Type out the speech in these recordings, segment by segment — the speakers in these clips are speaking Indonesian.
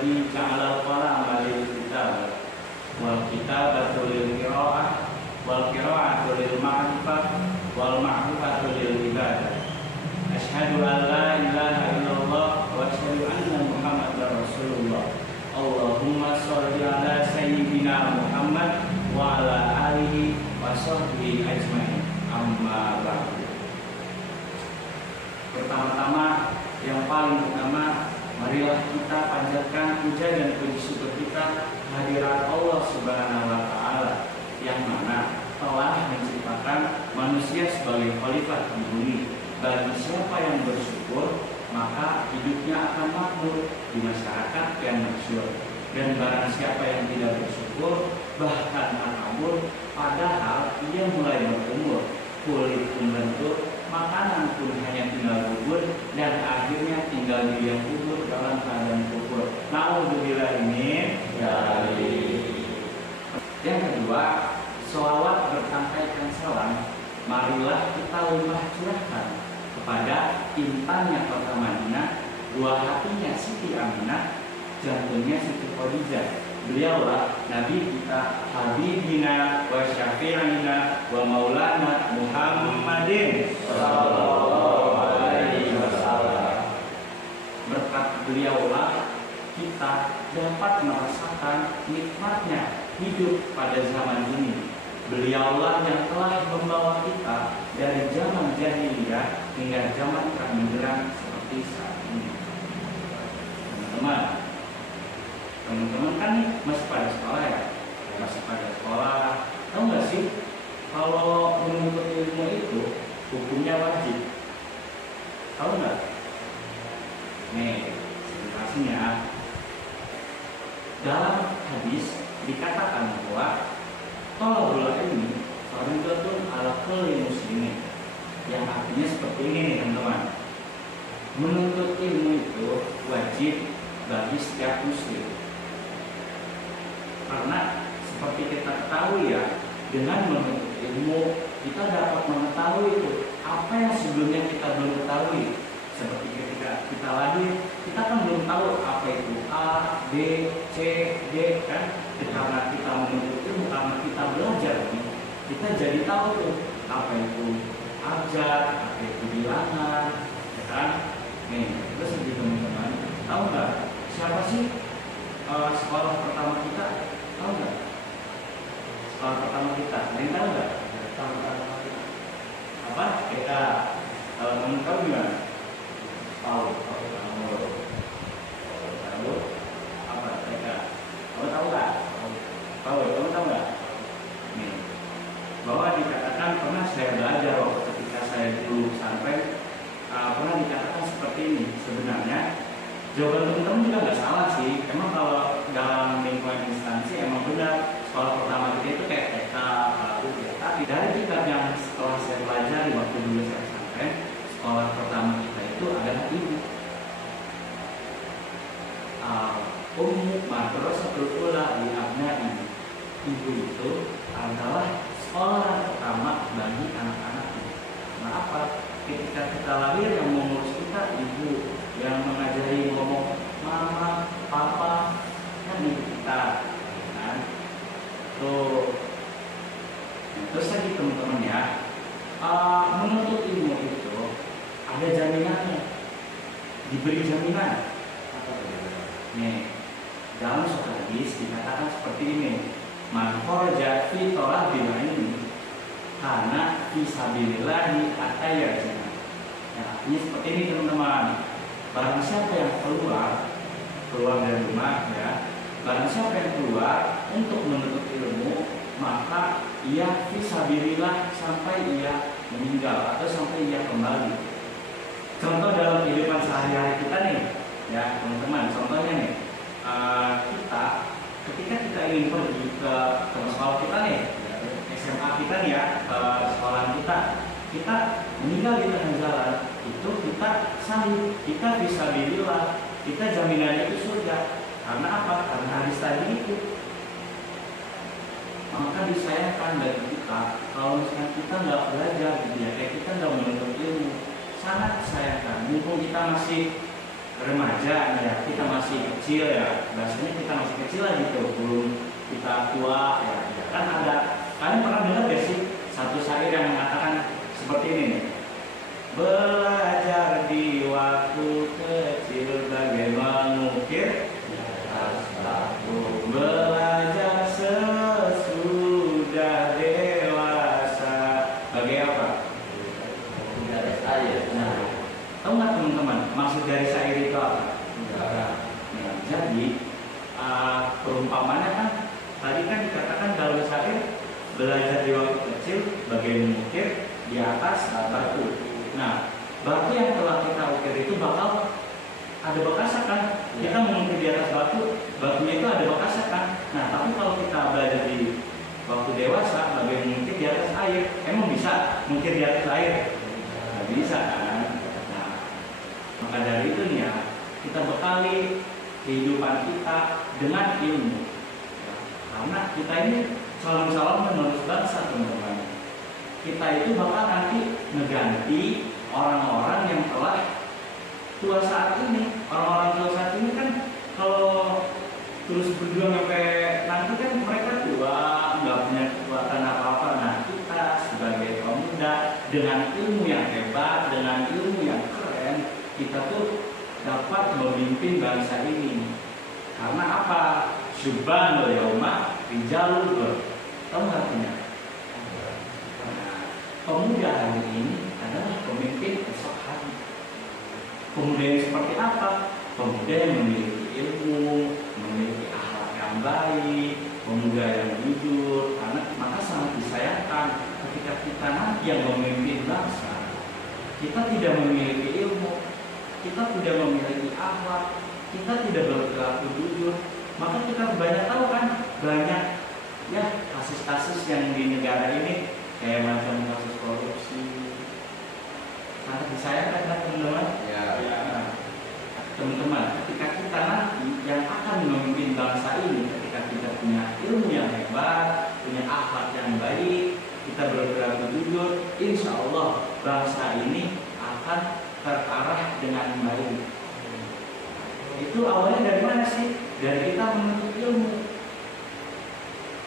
alladzi ja'ala al-qalama lil-kitab wal kitabatu lil-qira'ah wal qira'atu lil-ma'rifah wal ma'rifatu lil-ibadah. Asyhadu an la ilaha illallah wa asyhadu anna Muhammadar Rasulullah. Allahumma sholli ala sayyidina Muhammad wa ala alihi wa sahbihi ajmain. Amma ba'du. Pertama-tama, yang paling utama, marilah kita panjatkan puja dan puji syukur kita kehadirat Allah Subhanahu wa taala yang mana telah menciptakan manusia sebagai khalifah di bumi. Bagi siapa yang bersyukur, maka hidupnya akan makmur di masyarakat yang maksyur. Dan barang siapa yang tidak bersyukur, bahkan makmur, padahal ia mulai berumur, kulit pun bentuk, makanan pun hanya tinggal bubur, dan akhirnya tinggal di liang kubur dalam keadaan kubur. Na'udzubillah ini dari. Yang kedua, sholawat bertangkaikan salam, marilah kita limpah curahkan kepada intannya kota Madinah, buah hatinya Siti Aminah, jantungnya Siti Khadijah. Beliaulah Nabi kita, Habibina wa Syafi'ina wa Maulana Muhammadin sallallahu alaihi wasallam. Berkat beliaulah kita dapat merasakan nikmatnya hidup pada zaman ini. Beliaulah yang telah membawa kita dari zaman jahiliyah hingga zaman terang benderang seperti saat ini. Teman-teman kan nih masih pada sekolah ya? Masih pada sekolah. Tahu nggak sih kalau menuntut ilmu itu hukumnya wajib? Tahu nggak? Nih, sebenarnya dalam hadis dikatakan bahwa thalabul ilmi fardhatun ala kulli muslimin, yang artinya seperti ini nih teman-teman. Menuntut ilmu itu wajib bagi setiap muslim. Karena seperti kita ketahui ya, dengan menuntut ilmu kita dapat mengetahui itu apa yang sebelumnya kita belum ketahui. Seperti ketika kita lahir, kita kan belum tahu apa itu A, B, C, D kan. Karena kita menuntut ilmu, karena kita belajar nih, kita jadi tahu tuh apa itu abjad, apa itu bilangan, ya kan? Nih, terus jadi teman-teman, tahu nggak siapa sih sekolah pertama kita? Tahu nggak? Sekolah pertama kita, ada yang tahu nggak? Apa? Kita kalau teman tahu gimana? Tahu apa? Kita tahu nggak? Kamu tahu nggak? Nih, bahwa dikatakan pernah saya belajar waktu ketika saya dulu sampai pernah dikatakan seperti ini. Sebenarnya jawaban teman-teman juga nggak salah sih. Emang kalau dalam lingkungan instansi emang benar sekolah pertama kita itu kayak TK, PAUD ya. Tapi dari kitab yang setelah saya pelajari waktu dulu saya sampai, sekolah pertama kita itu adalah ibu. Ummu madrasatul ula li abna'i. Ibu itu adalah sekolah pertama bagi anak-anaknya. Kenapa? Ketika kita lahir yang mengurus kita ibu, yang mengajari ngomong mama, papa, kan ibu kita, kan? Tuh. Terus lagi teman-teman ya, menuntut ilmu itu ada jaminannya, diberi jaminan. Nih, dalam suatu hadis dikatakan seperti ini. Man kharaja fi thalabil ilmi kana fi sabilillahi atayajina. Ya, artinya seperti ini teman-teman. Barang siapa yang keluar dari rumah ya, barang siapa yang keluar untuk menuntut ilmu, maka ia fi sabilillah sampai ia meninggal atau sampai ia kembali. Contoh dalam kehidupan sehari-hari kita nih, ya teman-teman. Contohnya nih, kita ketika kita ingin pergi ke sekolah kita nih, SMA kita nih ya, ke sekolah kita meninggal di tengah jalan, itu kita sahih, kita bisa bilillah, kita jaminannya itu surga. Karena apa? Karena hadis tadi itu. Maka disayangkan dari kita kalau misalkan kita nggak belajar gitu ya, kayak kita nggak menuntut ilmu, sangat disayangkan. Mumpung kita masih remaja ya, kita masih kecil ya, bahasanya kita masih kecil lah gitu, belum kita tua ya, ya. Kan ada, kalian pernah dengar gak sih satu syair yang mengatakan seperti ini nih, belajar di waktu kecil bagai mengukir tasaku, belajar sesudah dewasa bagai apa? Garis air. Nah, tahu nggak teman-teman maksud dari syair itu apa? Nah, jadi perumpamannya kan tadi kan dikatakan dalam syair belajar di waktu kecil bagai mengukir di atas batu. Nah, batu yang telah kita ukir itu bakal ada bekasnya kan? Kita mengukir di atas batu, batunya itu ada bekasnya kan? Nah, tapi kalau kita belajar di waktu dewasa bagai mengukir di atas air, emang bisa mengukir di atas air? Nggak bisa kan? Nah, maka dari itu nih ya, kita bekali kehidupan kita dengan ilmu. Karena kita ini calon-calon penerus bangsa, teman-teman. Kita itu bakal nanti mengganti orang-orang yang telah tua saat ini. Orang-orang tua saat ini kan kalau terus berjuang sampai nanti kan mereka tua, nggak punya kekuatan apa-apa. Nah, kita sebagai pemuda dengan ilmu yang hebat, dengan ilmu yang keren, kita tuh dapat memimpin bangsa ini. Karena apa? Subhanul yauma rijalul. Tahu nggak artinya? Pemuda hari ini adalah pemimpin esok hari. Pemuda yang seperti apa? Pemuda yang memiliki ilmu, memiliki akhlak yang baik, pemuda yang jujur. Karena maka sangat disayangkan ketika kita nanti yang memimpin bangsa, kita tidak memiliki ilmu, kita tidak memiliki akhlak, kita tidak berperilaku jujur, maka kita banyak tahu kan banyak ya kasus-kasus yang di negara ini kayak macam kasus korupsi, sangat disayangkan kan teman-teman? Ya. Nah, teman-teman, ketika kita nanti yang akan memimpin bangsa ini, ketika kita punya ilmu yang hebat, punya akhlak yang baik, kita berperilaku jujur, insya Allah bangsa ini akan terarah dengan baik. Itu awalnya dari mana sih? Dari kita menuntut ilmu.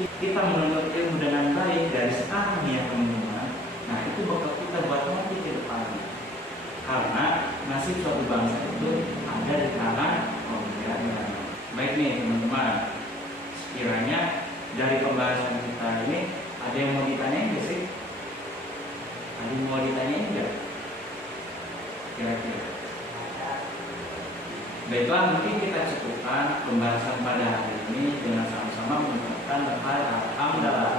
Kita menuntut ilmu dengan baik dari sekarang ya teman-teman. Nah, itu bakal kita buat nanti ke depannya. Karena nasib suatu bangsa itu ada di tangan pemuda. Baik nih teman-teman, sekiranya dari pembahasan kita ini ada yang mau ditanyain nggak sih? Ada yang mau ditanyain nggak? Kira-kira. Baiklah, mungkin kita cukupkan pembahasan pada hari ini dengan sama-sama mengucapkan alhamdulillah.